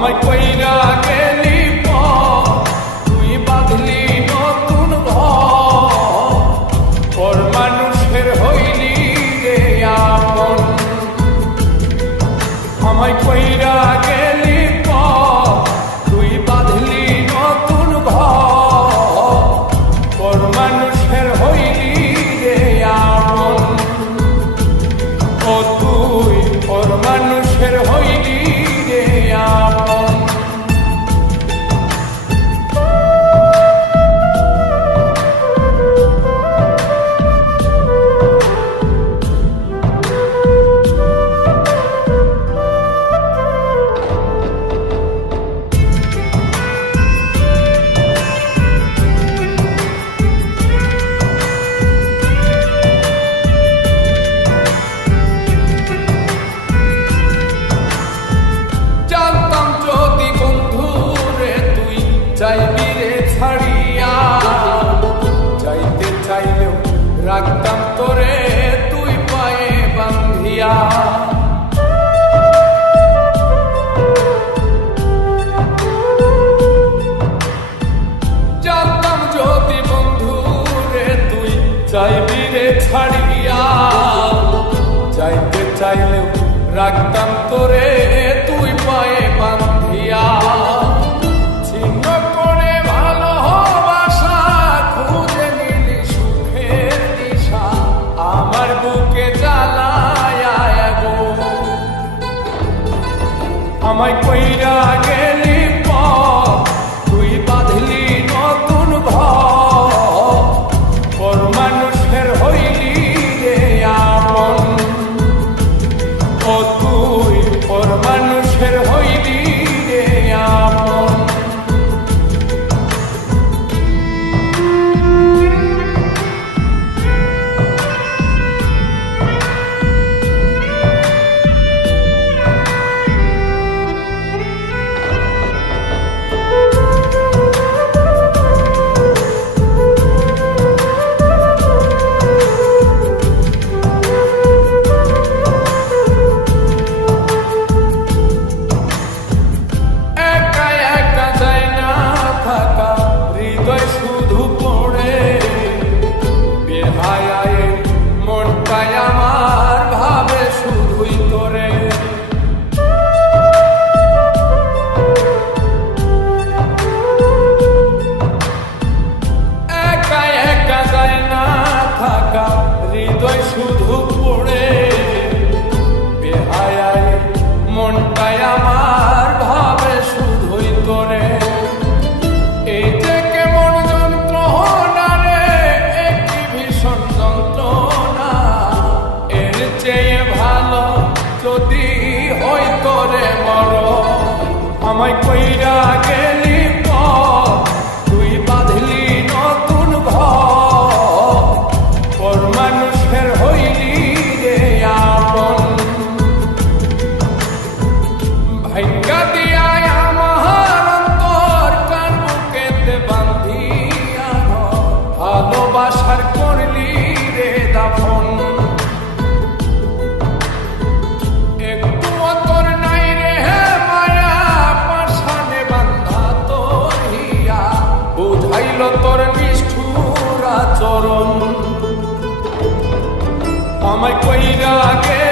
আমায় কইরা গেলি তুই বাঁধলি নতুন ঘর, পর মানুষের হইলি রে আপন। আমায় কইরা গেলি তুই বাঁধলি নতুন ঘর, পর মানুষের হইলি রে আপন। ও তুই পর মানুষের হইলি রে আপন। যাইবি রে ছাড়িয়া, যাইতে চাইলেও রাখতাম তোরে তুই পায়ে বান্ধিয়া। জানতাম যদি বন্ধু রে তুই যাইবি রে ছাড়িয়া, যাইতে চাইলেও রাখতাম তোরে তুই পায়ে বান্ধিয়া। আমায় কইরা গেলি তুই বাঁধলি নতুন ঘর, পর মানুষের হইলি রে আপন। ও তুই পর মানুষের হইলি রে আপন। হৃদয় শুধু পড়ে বেহায়ায় মনটাই আমার ভাবে শুধুই তোরে। এই যে কেমন যন্ত্রণা রে, একটি ভীষণ যন্ত্রণা, এর চেয়ে ভালো যদি হই তোরে বড়। আমায় কইরা গেলি তুই বাঁধলি নতুন ঘর, পর মানুষের হইলি রে আপন। ভাগ্যা দিয়ায় আমার অন্তর কার বুকেতে বান্ধিয়া, ভালোবাসার করলি রে দাফন। একটু তোর নাই রে মায়া, পাশানে বান্ধা তোর হিয়া, বুঝাইল তোর নিষ্ঠুর আচরণ। আমায় কইরা গে